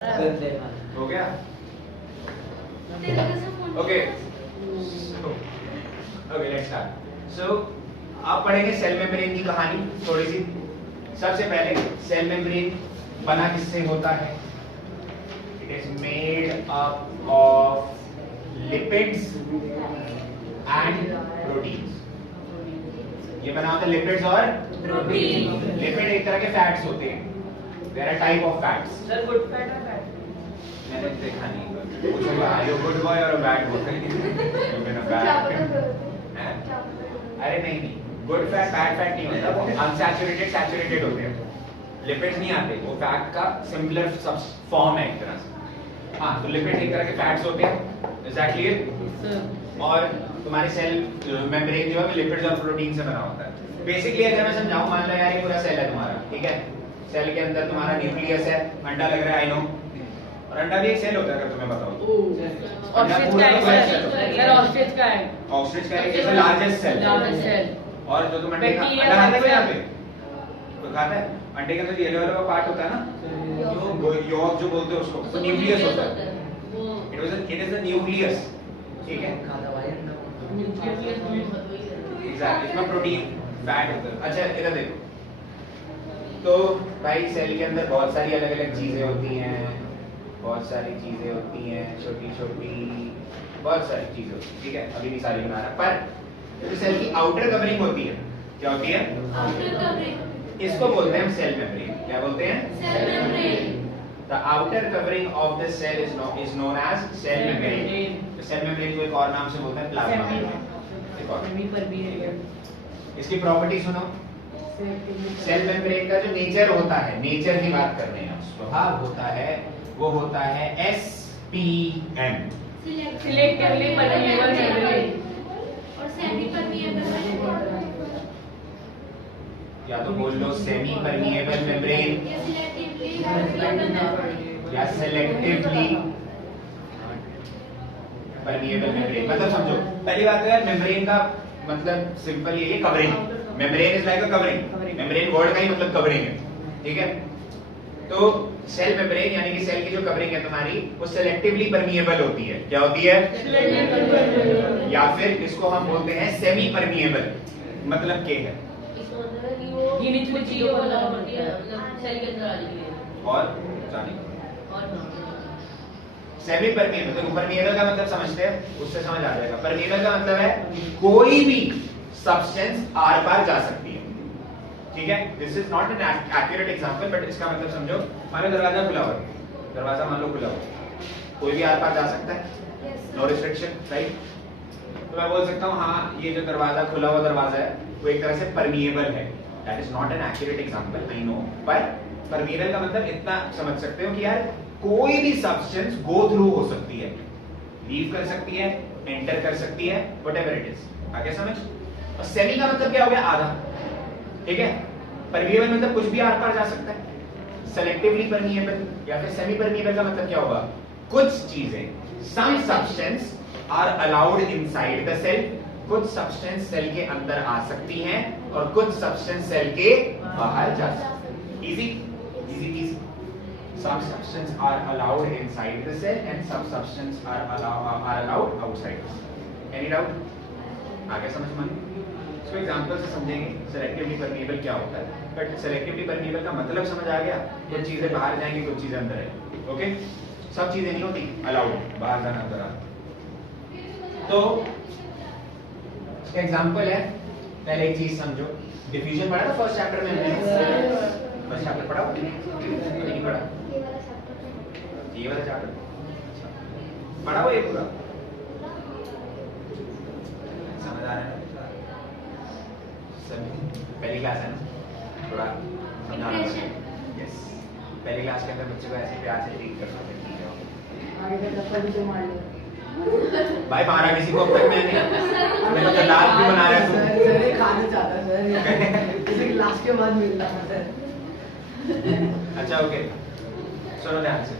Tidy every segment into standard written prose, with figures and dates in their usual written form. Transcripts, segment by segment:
हो गया? Okay let's start. सो आप पढ़ेंगे सेल मेम्ब्रेन की कहानी थोड़ी सी। सबसे पहले सेल मेम्ब्रेन बना किससे होता है? It is made up of lipids and proteins. ये बना होता है लिपिड्स और प्रोटीन। लिपिड एक तरह के फैट्स होते हैं। There are type of fats. Sir good fat है फैट? मैंने देखा नहीं। पूछो आर यू गुड बॉय और a bad boy? You can a bad हैं? अरे नहीं, गुड फैट बैड फैट नहीं होता, वो अनसैचुरेटेड सैचुरेटेड होते हैं। लिपिड्स नहीं आते, वो फैट का सिंपलर फॉर्म है एक तरह से। हाँ, तो लिपिड एक तरह के फैट्स होते हैं। Is that clear? और तुम्हारे सेल मेम्ब्रेन जो है लिपिड्स और प्रोटीन से बना होता है। बेसिकली अगर मैं समझाऊं, मान लो यार ये पूरा सेल है तुम्हारा, ठीक है? सेल के अंदर तुम्हारा न्यूक्लियस है, अंडा लग रहा है, आई नो। और अंडा भी एक सेल होता है अगर तुम्हें बताओ तो। ऑस्ट्रिच का है सर, ऑस्ट्रिच का है। ऑस्ट्रिच का है लार्जेस्ट सेल। और जो तुम अंडे खाता है यहाँ पे तो खाता है, अंडे के अंदर येलो वाला पार्ट होता है ना, जो यॉर्क जो बोलते हैं उसको, तो न्यूक्लियस होता है। इट इज द न्यूक्लियस, ठीक है? एग्जैक्टली, इसमें प्रोटीन फैट होता है। अच्छा इधर देखो, तो भाई सेल के अंदर बहुत सारी अलग अलग चीजें होती हैं, बहुत सारी चीजें होती हैं, छोटी छोटी बहुत सारी चीजें होती हैं, ठीक है? अभी नहीं सारी बना रहा, पर जो सेल की आउटर कवरिंग होती है, क्या होती है? Outer covering. इसको बोलते हैं सेल मेम्ब्रेन। क्या बोलते हैं? Cell membrane. The outer covering of the cell is known as cell membrane. तो सेल मेम्ब्रेन को एक और नाम से बोलते हैं प्लाज्मा मेम्ब्रेन। इसकी प्रॉपर्टी सुनो। सेल मेम्ब्रेन का जो नेचर होता है, नेचर की बात कर रहे हैं, स्वभाव होता है, वो होता है SPM, सिलेक्टिवली परमिएबल मेम्ब्रेन। और सेमी परमिएबल या तो बोल लो सेमी परमिएबल मेम्ब्रेन या सेलेक्टिवली परमिएबल मेम्ब्रेन। मतलब समझो, पहली बात है मेम्ब्रेन का मतलब सिंपल ये covering. Membrane is like a covering. Membrane word का ही मतलब कवरिंग है, ठीक है? तो सेल मेम्ब्रेन यानी कि सेल की जो कवरिंग है तुम्हारी, वो सेलेक्टिवली परमिएबल होती है। क्या होती है? या फिर इसको हम बोलते हैं सेमी परमिएबल। मतलब क्या है? गिनीज में चीजों को लगा पड़ती है सेल के अंदर आ जाती है और जाने सेमी परमिएबल। तो परमिएबल का मतलब समझते हैं, उससे समझ आ जाएगा। परमिएबल का मतलब है कोई भी सब्सटेंस आर पार जा सकती है, ठीक है? This is not an accurate example, but इसका मतलब समझो, मान लो दरवाजा खुला हुआ है, दरवाजा मान लो खुला हुआ है, कोई भी आर पार जा सकता है, नो रिस्ट्रिक्शन, राइट? तो मैं बोल सकता हूँ हाँ, ये जो दरवाजा खुला हुआ दरवाजा है वो एक तरह से परमिएबल है। That is not an accurate example, I know, पर परमिएबल का मतलब इतना समझ सकते हो कि यार कोई भी सब्सटेंस गो थ्रू हो सकती है, लीव कर सकती है, एंटर कर सकती है, व्हाटएवर इट इज। आगे समझ? और सेमी का मतलब क्या हो गया? आधा, ठीक है? परमिएबल मतलब कुछ भी आर पार जा सकता है। सेलेक्टिवली परमिएबल या फिर सेमी परमिएबल का मतलब क्या होगा? कुछ चीजें, some substance are allowed inside the cell. कुछ सब्सटेंस सेल के अंदर आ सकती हैं और कुछ सब्सटेंस सेल के बाहर जा सकती हैं। Easy easy easy. Some substances are allowed inside the cell and some substances are allowed outside the cell. Any doubt? आगे समझ में? इसको एग्जांपल से समझेंगे सेलेक्टिवली परमिएबल क्या होता है। बट सेलेक्टिवली परमिएबल का मतलब समझ आ गया? कुछ चीजें बाहर जाएंगी, कुछ चीजें अंदर आएंगी, ओके? सब चीजें नहीं होती अलाउड, बाहर जाना अंदर आना। तो इसका एग्जांपल है, पहले एक चीज समझो। डिफ्यूजन पढ़ा था फर्स्ट चैप्टर में हमने? फर्स्ट चैप्टर पढ़ा हुआ नहीं? पढ़ा ये वाला चैप्टर पढ़ा हुआ ये पूरा? समझ आ रहा है? पहली क्लास है ना, थोड़ा समझाना पड़ेगा। यस, पहली क्लास के अंदर बच्चे को ऐसे प्यार से ट्रीट कर सकते हैं। भाई मारा किसी को अब तक मैंने तो लाल भी बना रहा है। सर ये खाना चाहता है सर, इसे क्लास के बाद मिलना है सर। अच्छा ओके, सुनो ध्यान से।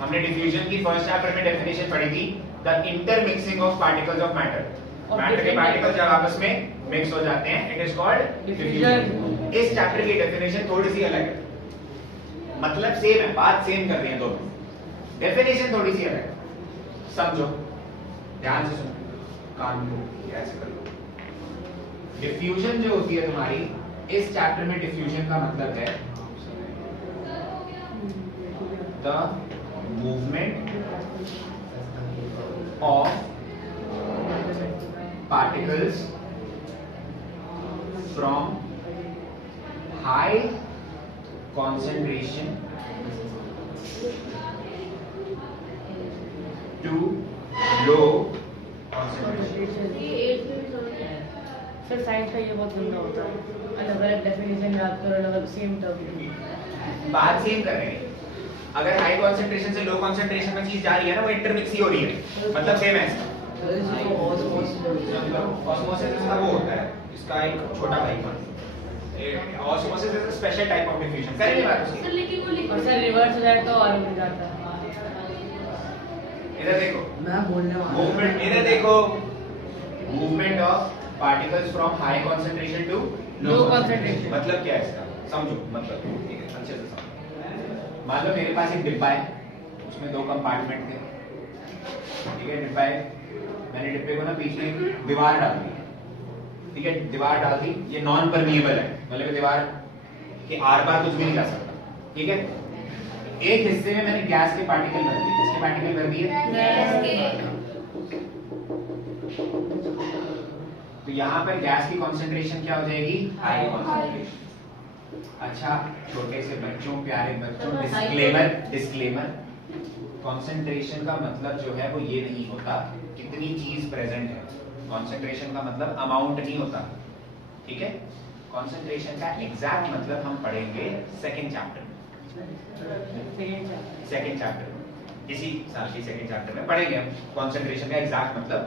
हमने डिफ्यूजन की फर्स्ट चैप्टर में डेफिनेशन पढ़ी थी, the intermixing of particles of matter. Matter के पार्टिकल्स जब आपस में मिक्स हो जाते हैं, इट इज कॉल्ड डिफ्यूजन। इस चैप्टर की डेफिनेशन थोड़ी सी अलग है। मतलब सेम है, बात सेम कर रहे हैं दोनों, डेफिनेशन थोड़ी सी अलग है। समझो, ध्यान से सुनो, कान को ऐसे कर लो। डिफ्यूजन जो होती है तुम्हारी, इस चैप्टर में डिफ्यूजन का मतलब है the movement of particles from high concentration to low concentration। ये 8th में भी समझ आया। सर साइंस का ये बहुत गंदा होता है, अलग अलग डेफिनेशन याद करो, अलग अलग सेम टर्म। बात सेम कर रहे हैं। अगर हाई कंसंट्रेशन से लो कंसंट्रेशन में चीज जा रही है ना, वो इंटरमिक्स ही हो रही है, मतलब सेम है इसका। ऑस्मोसिस इसका वो होता है, इसका एक छोटा भाई मान। Osmosis is a special type of diffusion. करेंगे बात उसकी। सर लेकिन वो लिखो। और सर रिवर्स हो जाए तो और हो जाता है। इधर देखो, मैं बोलने वाला मूवमेंट, इधर देखो, movement of particles from high concentration to low concentration. मतलब क्या है इसका, समझो मतलब, ठीक है, अच्छे से समझो। मान लो मेरे पास एक डिब्बा है, उसमें 2 कंपार्टमेंट थे, ठीक है, डिब्बा है, मैंने डिब्बे को ना बीच में दीवार डाल दी, ठीक है, दीवार डाल दी, ये नॉन परमिएबल है, मतलब दीवार के आर पार कुछ भी नहीं जा सकता, ठीक है। एक हिस्से में मैंने गैस के पार्टिकल भर दिए, किसके पार्टिकल भर दिए? गैस के। तो यहाँ पर गैस की कंसंट्रेशन क्या हो जाएगी? High concentration. अच्छा, छोटे से बच्चों, प्यारे बच्चों, डिस्क्लेमर, कंसंट्रेशन का मतलब जो है वो ये नहीं होता कितनी चीज प्रेजेंट है, कंसंट्रेशन का मतलब अमाउंट नहीं होता, ठीक है। कंसंट्रेशन का एग्जैक्ट मतलब हम पढ़ेंगे सेकंड चैप्टर में, इसी साल के सेकंड चैप्टर में पढ़ेंगे हम कंसंट्रेशन का एग्जैक्ट मतलब।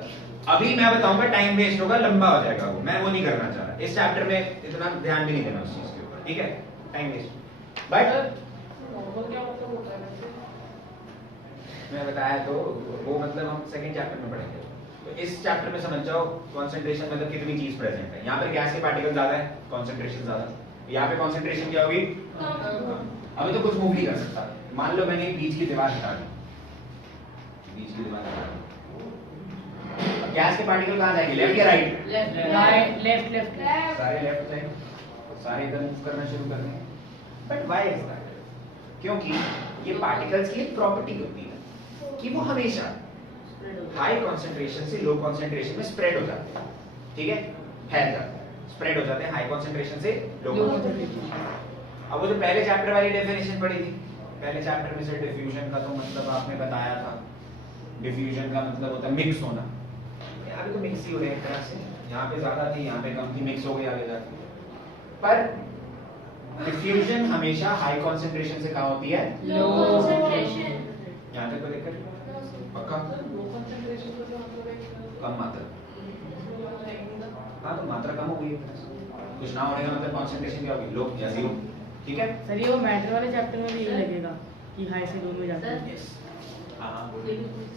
अभी मैं बताऊंगा, टाइम वेस्ट होगा, लंबा हो जाएगा, वो मैं वो नहीं करना चाह रहा, इस चैप्टर में इतना ध्यान भी नहीं देना उस चीज के ऊपर, ठीक है, टाइम वेस्ट। बट मैं बताया तो वो मतलब हम सेकंड चैप्टर में पढ़ेंगे। तो इस चैप्टर में समझ जाओ कंसंट्रेशन मतलब कितनी चीज प्रेजेंट है। यहाँ पे गैस के पार्टिकल ज्यादा है, कंसंट्रेशन ज्यादा, यहाँ पे कंसंट्रेशन क्या होगी? अभी तो कुछ मूव नहीं कर सकता। मान लो मैंने बीच की दीवार हटा दी, बीच की दीवार हटा दी, अब गैस के पार्टिकल कहाँ जाएंगे, लेफ्ट या राइट? Left left. सारे लेफ्ट साइड, सारे इधर मूव करना शुरू कर देंगे। But why is that? क्योंकि ये पार्टिकल्स की एक प्रॉपर्टी होती है कि वो हमेशा हाई कंसंट्रेशन से लो कंसंट्रेशन में स्प्रेड हो जाते हैं, ठीक है, फैल जाते हैं, स्प्रेड हो जाते हैं हाई कंसंट्रेशन से लो कंसंट्रेशन। अब वो जो पहले चैप्टर वाली डेफिनेशन पढ़ी थी, पहले चैप्टर में से डिफ्यूजन का तो मतलब आपने बताया था, डिफ्यूजन का मतलब होता है मिक्स होना। यहाँ पे तो मिक्स ही हो रहे हैं एक तरह से, यहाँ पे ज्यादा थी, यहाँ पे कम थी, मिक्स हो गई आगे जाके। पर डिफ्यूजन हमेशा हाई कंसंट्रेशन से कहाँ होती है? Low concentration. यहाँ तक को देखकर पक्का? कम मात्रा, हाँ तो मात्रा कम हो गई, कुछ ना होने का मतलब कंसंट्रेशन क्या होगी? लो या जीरो, ठीक है। सर ये वो मैटर वाले चैप्टर में भी यही लगेगा कि हाई से लो में जाता है। यस, हाँ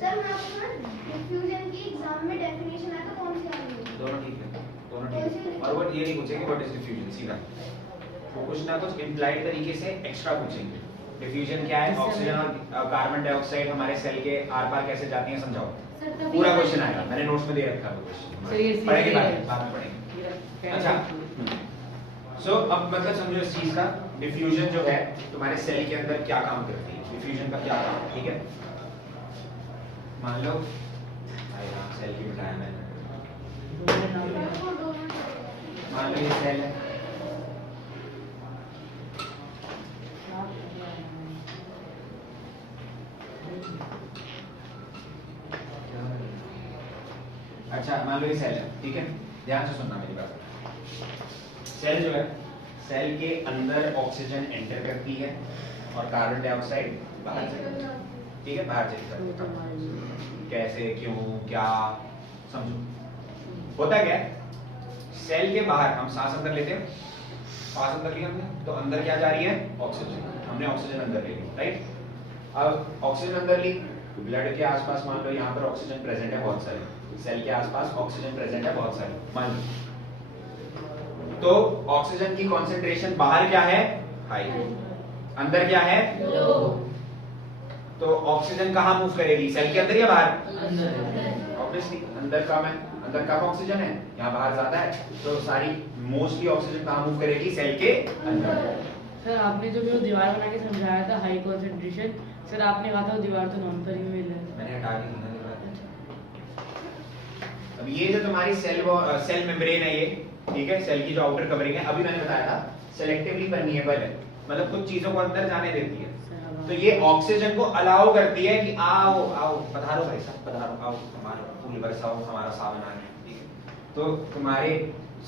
सर मैं आपको ना डिफ्यूजन की एग्जाम में डेफिनेशन आया तो कौन सी आ रही है? दोनों ठीक है, दोनों ठीक है। और वो ये नहीं पूछेंगे व्हाट इज डिफ्यूजन, सीधा वो कुछ ना कुछ इम्प्लाइड तरीके से एक्स्ट्रा पूछेंगे। डिफ्यूजन क्या है, ऑक्सीजन और कार्बन डाइऑक्साइड हमारे सेल के आर पार कैसे जाती हैं, समझाओ। पूरा क्वेश्चन आएगा, मैंने नोट्स में दे रखा है वो क्वेश्चन, पढ़ेंगे बाद में पढ़ेंगे। अच्छा, सो अब मतलब समझो इस चीज का, डिफ्यूजन जो है तुम्हारे सेल के अंदर क्या काम करती है, डिफ्यूजन का क्या काम है, ठीक है। मान लो सेल की बताया मैंने, मान लो ये सेल है, अच्छा मान लो ये सेल है, ठीक है, ध्यान से सुनना मेरी बात। सेल जो है, सेल के अंदर ऑक्सीजन एंटर करती है और कार्बन डाइऑक्साइड बाहर चली जाती है, ठीक है, बाहर चली जाती है। कैसे, क्यों, क्या, समझो। होता क्या है, सेल के बाहर हम सांस अंदर लेते हैं, सांस अंदर लिया हमने, तो अंदर क्या जा रही है? ऑक्सीजन, हमने ऑक्सीजन अंदर ले ली, राइट। अब ऑक्सीजन अंदर ली, ब्लड के आसपास मान लो यहाँ पर ऑक्सीजन प्रेजेंट है बहुत सारी, सेल के आसपास ऑक्सीजन प्रेजेंट है बहुत सारी, मान लो। तो ऑक्सीजन की कंसंट्रेशन बाहर क्या है? हाई। अंदर क्या है? लो। तो ऑक्सीजन कहाँ मूव करेगी? सेल के अंदर या बाहर? अंदर। ऑब्वियसली अंदर कम है, अंदर कम ऑक्सीजन है, यहाँ बाहर ज्यादा है, तो सारी मोस्टली ऑक्सीजन कहाँ मूव करेगी? सेल के अंदर। सर आपने जो भी वो दीवार बना के समझाया था हाई कंसंट्रेशन, सर आपने कहा था वो दीवार तो नॉन परमेबल है। मैंने हटा दी थी ना दीवार। अब ये जो तुम्हारी सेल मेम्ब्रेन है ये, ठीक है, सेल की जो आउटर कवरिंग है, अभी मैंने बताया था सेलेक्टिवली परमिएबल है, मतलब कुछ चीजों को अंदर जाने देती है। तो ये ऑक्सीजन को अलाउ करती है कि आओ आओ पधारो भाई साहब, पधारो, आओ हमारा फूल बरसाओ, हमारा सावन आ गया, ठीक है। तो तुम्हारे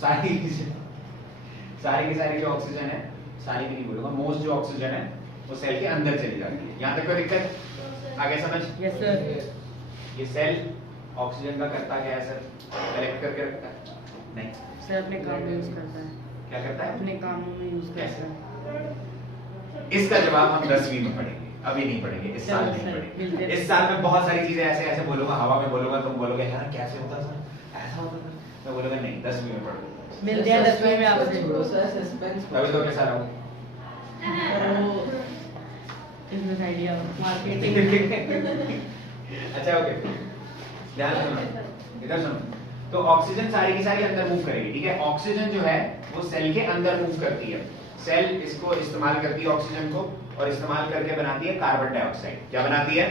सारी की सारी जो ऑक्सीजन है, सारी भी नहीं बोलूंगा, मोस्ट जो ऑक्सीजन है वो सेल के अंदर चली जाती है। यहाँ तक कोई दिक्कत? आगे समझ? Yes sir. ये सेल ऑक्सीजन का करता क्या है सर? कलेक्ट करके रखता है? नहीं। सर अपने काम में यूज करता है। क्या करता है? अपने कामों में यूज करता है। इसका जवाब हम 10वीं में पढ़ेंगे, अभी नहीं पढ़ेंगे, इस साल नहीं पढ़ेंगे। इस साल में बहुत सारी चीजें ऐसे ऐसे बोलूंगा, हवा में बोलूंगा, तुम बोलोगे यार कैसे होता था, ऐसा होता था, मैं बोलूंगा नहीं, 10वीं में पढ़ोगे। मिलते हैं 10वीं में आपसे। छोड़ो सर, सस्पेंस। अभी तो कैसा रहा बिजनेस आइडिया मार्केटिंग। अच्छा ओके, ध्यान से सुनो, इधर सुनो। तो ऑक्सीजन सारी की सारी अंदर मूव करेगी, ठीक है। ऑक्सीजन जो है वो सेल के अंदर मूव करती है। सेल इसको इस्तेमाल करती है ऑक्सीजन को, और इस्तेमाल करके बनाती है कार्बन डाइऑक्साइड। क्या बनाती है?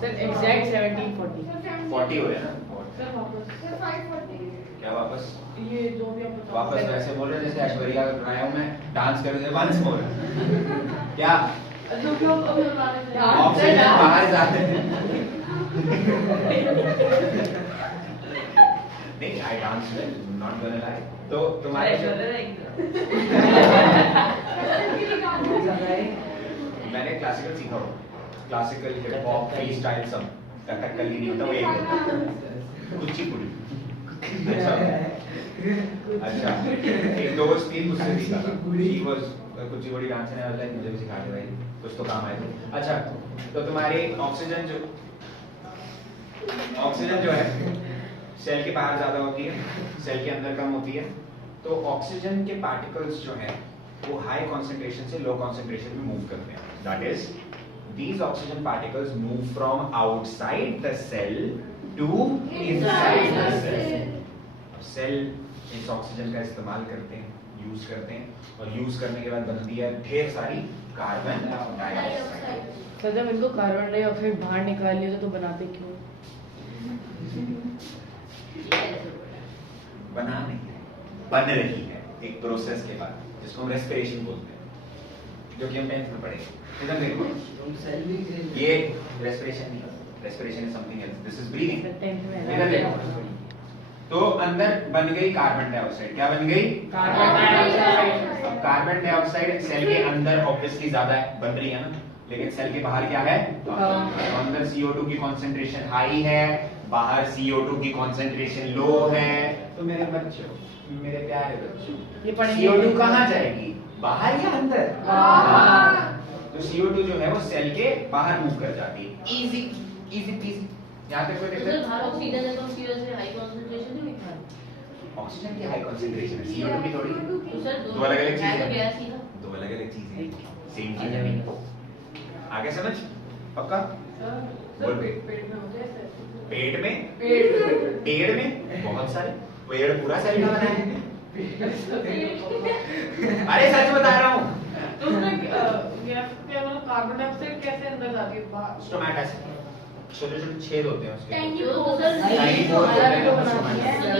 Sir exact 1740। 40 हो गया ना? सर वापस सर 540 क्या वापस? ये जो भी आप बता वापस वैसे बोल रहे जैसे ऐश्वर्या आया हूं मैं, डांस कर रहे वंस मोर। क्या? ऑक्सीजन बाहर जाते हैं। नहीं, I dance well, not gonna lie. तो तुम्हारे जो मैंने क्लासिकल सीखा हो, classical hip hop free style सब टक्कर ही नहीं होता, वो एक होता है कुचिपुड़ी। अच्छा एक दोस्त थी, उससे सीखा था। She was कुचिपुड़ी डांस ने वाला मुझे भी सिखा दे भाई, कुछ तो काम आए थे। अच्छा तो तुम्हारी ऑक्सीजन जो है सेल के बाहर ज्यादा होती है, सेल के अंदर कम होती है। तो ऑक्सीजन के पार्टिकल्स जो है वो हाई कंसंट्रेशन से लो कंसंट्रेशन में मूव करते हैं। That is these oxygen particles move from outside the cell to inside the cell. अब सेल इस ऑक्सीजन का इस्तेमाल करते हैं, यूज करते हैं, और यूज करने के बाद बनती है ढेर सारी कार्बन डाइऑक्साइड। सर जब इनको कार्बन डाइऑक्साइड बाहर निकाल लिया तो बनाते क्यों? बना नहीं है, बन रही है एक प्रोसेस के बाद, जिसको हम रेस्पिरेशन बोलते हैं, जो कि हम 10th में पढ़ेंगे। इधर देखो, ये रेस्पिरेशन नहीं है, respiration is something else, this is breathing. इधर देखो, तो अंदर बन गई कार्बन डाइऑक्साइड। क्या बन गई? Carbon dioxide. अब कार्बन डाइऑक्साइड सेल के अंदर ऑब्वियसली ज्यादा है, बन रही है ना, लेकिन सेल के बाहर क्या है? तो अंदर CO2 की कंसंट्रेशन हाई है, बाहर CO2 की कंसंट्रेशन लो है। तो मेरे बच्चों, मेरे प्यारे बच्चों, ये पढ़ेंगे। CO2 कहाँ जाएगी? बाहर या अंदर? तो CO2 जो है वो सेल के बाहर मूव कर जाती है। Easy easy PG. यहाँ तक कोई दिक्कत? ऑक्सीजन है तो उसकी वजह से हाई कंसंट्रेशन नहीं होता। ऑक्सीजन की हाई कंसंट्रेशन है, CO2 की थोड़ी। तो सर दो अलग-अलग चीजें हैं। गैस ही ना। दो अलग-अलग चीजें हैं, सेम चीज है नहीं। आगे समझ? पक्का? बोल बे। पेट में? पेड़ में? बहुत सारे। पेड़ पूरा सेल का बना है। अरे सच बता रहा हूँ। तो उसमें गैस के मतलब कार्बन डाइऑक्साइड कैसे अंदर जाती है बाहर? स्टोमेटा से छोटे-छोटे छेद होते हैं उसके। Tiny तो सर Tiny pores होते हैं, सर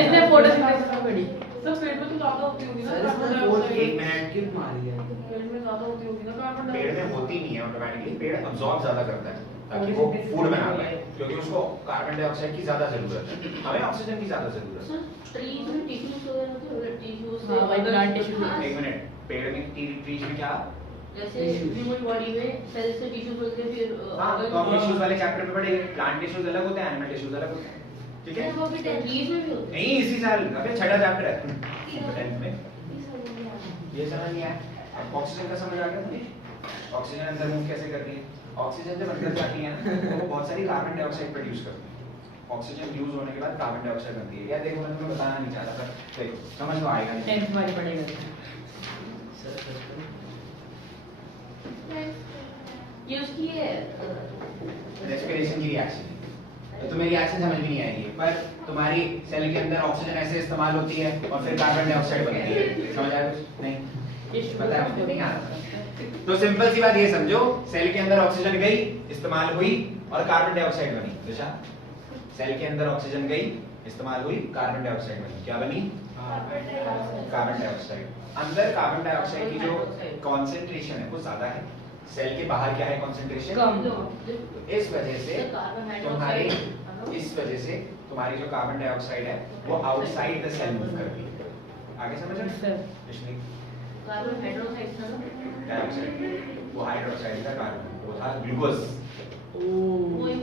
इसने फोटोसिंथेसिस में पढ़ी। सर पेट में तो ज्यादा होती होगी ना कार्बन एक डाइऑक्साइड। मिनट क्यों मारी है? पेट में ज्यादा होती होगी ना कार्बन पेड़ में डाइऑक्साइड। होती नहीं है ऑटोमेटिकली, पेड़ अब्सॉर्ब ज्यादा करता है ताकि वो फूड बना पाए, क्योंकि उसको कार्बन डाइऑक्साइड की ज्यादा जरूरत है, हमें ऑक्सीजन की ज्यादा जरूरत है। सर ट्रीज में टिश्यूज वगैरह होते हैं, टिश्यूज से हाँ, वही plant tissue। एक मिनट, पेड़ में ट्रीज में क्या? जैसे ह्यूमन बॉडी में सेल से टिश्यू बनते हैं, फिर हाँ, तो हम टिश्यूज वाले चैप्टर में पढ़ेंगे। प्लांट टिश्यूज अलग होते हैं, एनिमल टिश्यूज अलग होते हैं, ठीक है? वो भी ट्रीज में भी होते हैं। नहीं इसी साल, अबे छठा चैप्टर है 10th में। ये समझ नहीं आया? अब ऑक्सीजन का समझ आ गया तुम्हें? ऑक्सीजन अंदर मूव कैसे कर रही है? ऑक्सीजन जब अंदर जाती है ना, तो वो बहुत सारी कार्बन डाइऑक्साइड प्रोड्यूस करती है। ऑक्सीजन यूज होने के बाद कार्बन डाइऑक्साइड बनती है। यार देखो मैं तुम्हें बताना नहीं चाहता पर देखो समझ में आएगा नहीं। 10th वाले पढ़ेगा ये उसकी है रेस्पिरेशन की रिएक्शन तो तुम्हें रिएक्शन समझ में नहीं आएगी पर तुम्हारी सेल के अंदर ऑक्सीजन ऐसे इस्तेमाल होती है और फिर कार्बन डाइऑक्साइड बनती है। समझ आया कुछ नहीं पता है मुझे नहीं आ रहा। तो सिंपल सी बात ये समझो सेल के अंदर ऑक्सीजन गई इस्तेमाल हुई और कार्बन डाइऑक्साइड बनी। दिशा सेल के अंदर ऑक्सीजन गई इस्तेमाल हुई कार्बन डाइऑक्साइड बनी। क्या बनी? Carbon dioxide. अंदर कार्बन डाइऑक्साइड की जो कॉन्सेंट्रेशन है वो ज्यादा है, सेल के बाहर क्या है कॉन्सेंट्रेशन कम। इस वजह से तुम्हारी तुम्हारी जो कार्बन डाइऑक्साइड है वो आउटसाइड द सेल मूव करती है। आगे समझ रहे सर कार्बन हाइड्रोक्साइड था ना डाइऑक्साइड वो हाइड्रोक्साइड का कार्बन वो था ग्लूकोज। वही